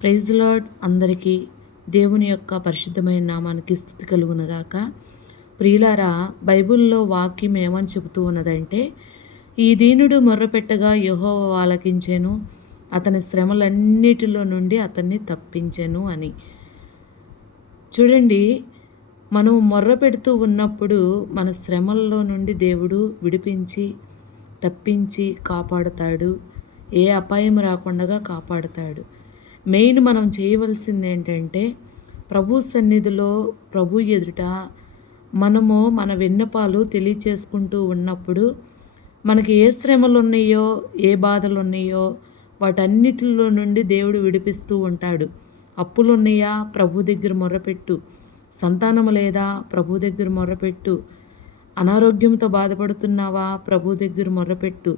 Praise lord. అందరికీ దేవుని యొక్క పరిశుద్ధమైన నామానికి స్తుతి కలుగునుగాక. ప్రియులారా, బైబిల్లో వాక్యం ఏమని చెబుతూ ఉన్నదంటే, ఈ దీనుడు మొర్రపెట్టగా యెహోవా ఆలకించెను, అతని శ్రమలన్నిటిలో నుండి అతన్ని తప్పించెను అని. చూడండి, మనం మొర్ర పెడుతూ ఉన్నప్పుడు మన శ్రమల్లో నుండి దేవుడు విడిపించి తప్పించి కాపాడుతాడు. ఏ అపాయం రాకుండా కాపాడుతాడు. మెయిన్ మనం చేయవలసింది ఏంటంటే, ప్రభు సన్నిధిలో ప్రభు ఎదుట మనము మన విన్నపాలు తెలియచేసుకుంటూ ఉన్నప్పుడు మనకి ఏ శ్రమలు ఉన్నాయో, ఏ బాధలు ఉన్నాయో వాటన్నిటిలో నుండి దేవుడు విడిపిస్తూ ఉంటాడు. అప్పులు ఉన్నాయా? ప్రభు దగ్గర మొర్రపెట్టు. సంతానము లేదా? ప్రభు దగ్గర మొర్రపెట్టు. అనారోగ్యంతో బాధపడుతున్నావా? ప్రభు దగ్గర మొర్రపెట్టు.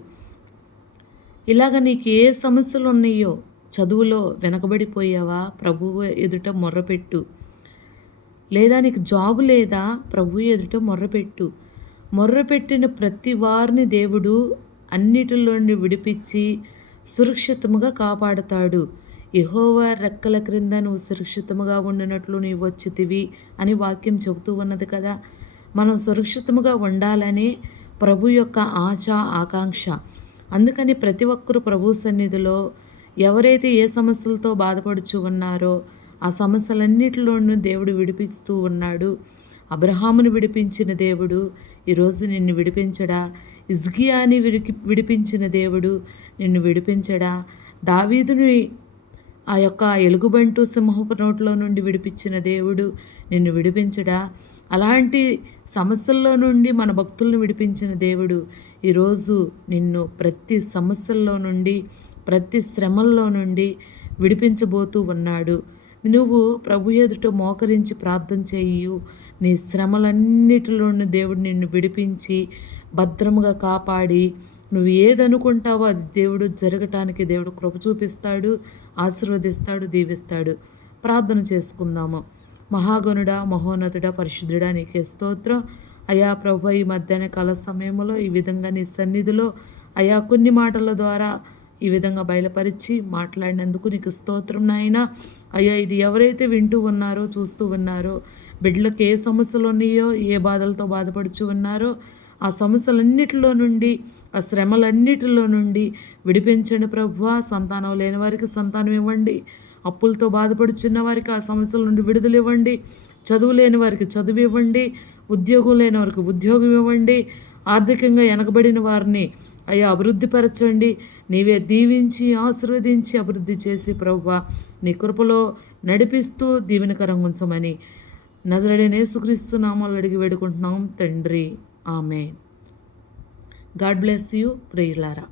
ఇలాగ నీకు ఏ సమస్యలు ఉన్నాయో, చదువులో వెనకబడిపోయావా? ప్రభువు ఎదుట మొర్రపెట్టు. లేదా నీకు జాబు లేదా? ప్రభు ఎదుట మొర్రపెట్టు. మొర్రపెట్టిన ప్రతి వారిని దేవుడు అన్నిటిలో నుండి విడిపించి సురక్షితముగా కాపాడుతాడు. యెహోవా రెక్కల క్రింద నువ్వు సురక్షితముగా ఉండినట్లు నీవు వచ్చితివి అని వాక్యం చెబుతూ ఉన్నది కదా. మనం సురక్షితముగా ఉండాలనే ప్రభు యొక్క ఆశ, ఆకాంక్ష. అందుకని ప్రతి ఒక్కరూ ప్రభు సన్నిధిలో ఎవరైతే ఏ సమస్యలతో బాధపడుచు ఉన్నారో ఆ సమస్యలన్నిటిలోనూ దేవుడు విడిపిస్తూ ఉన్నాడు. అబ్రహామును విడిపించిన దేవుడు ఈరోజు నిన్ను విడిపించడా? హిజ్కియాని విడిపించిన దేవుడు నిన్ను విడిపించడా? దావీదుని ఆ యొక్క ఎలుగుబంటు సింహపు నోట్లో నుండి విడిపించిన దేవుడు నిన్ను విడిపించడా? అలాంటి సమస్యల్లో నుండి మన భక్తులను విడిపించిన దేవుడు ఈరోజు నిన్ను ప్రతి సమస్యల్లో నుండి, ప్రతి శ్రమల్లో నుండి విడిపించబోతూ ఉన్నాడు. నువ్వు ప్రభు ఎదుట మోకరించి ప్రార్థన చేయు. నీ శ్రమలన్నిటిలోనూ దేవుడు నిన్ను విడిపించి భద్రముగా కాపాడి నువ్వు ఏదనుకుంటావో అది దేవుడు జరగటానికి దేవుడు కృప చూపిస్తాడు, ఆశీర్వదిస్తాడు, దీవిస్తాడు. ప్రార్థన చేసుకుందాము. మహాగణుడా, మహోన్నతుడా, పరిశుద్ధుడా, నీకే స్తోత్రం. అయా ప్రభు, ఈ మధ్యాహ్న కాల సమయంలో ఈ విధంగా నీ సన్నిధిలో అయా కొన్ని మాటల ద్వారా ఈ విధంగా బయలుపరిచి మాట్లాడినందుకు నీకు స్తోత్రం నాయనా. అయ్యా, ఇది ఎవరైతే వింటూ ఉన్నారో, చూస్తూ ఉన్నారో, బిడ్డలకు ఏ సమస్యలు ఉన్నాయో, ఏ బాధలతో బాధపడుచు ఉన్నారో ఆ సమస్యలన్నిటిలో నుండి, ఆ శ్రమలన్నిటిలో నుండి విడిపించండి ప్రభువా. సంతానం లేని వారికి సంతానం ఇవ్వండి. అప్పులతో బాధపడుచున్న వారికి ఆ సమస్యల నుండి విడుదల ఇవ్వండి. చదువు లేని వారికి చదువు ఇవ్వండి. ఉద్యోగం లేని వారికి ఉద్యోగం ఇవ్వండి. ఆర్థికంగా వెనకబడిన వారిని అయ్యా అభివృద్ధిపరచండి. నీవే దీవించి ఆశీర్వదించి అభివృద్ధి చేసి ప్రభువా నీ కృపలో నడిపిస్తూ దీవెనకరంగా ఉంచమని నజరేయుడైన యేసుక్రీస్తు నామములో అడిగి వేడుకుంటున్నాం తండ్రి. ఆమేన్. గాడ్ బ్లెస్ యూ ప్రియులారా.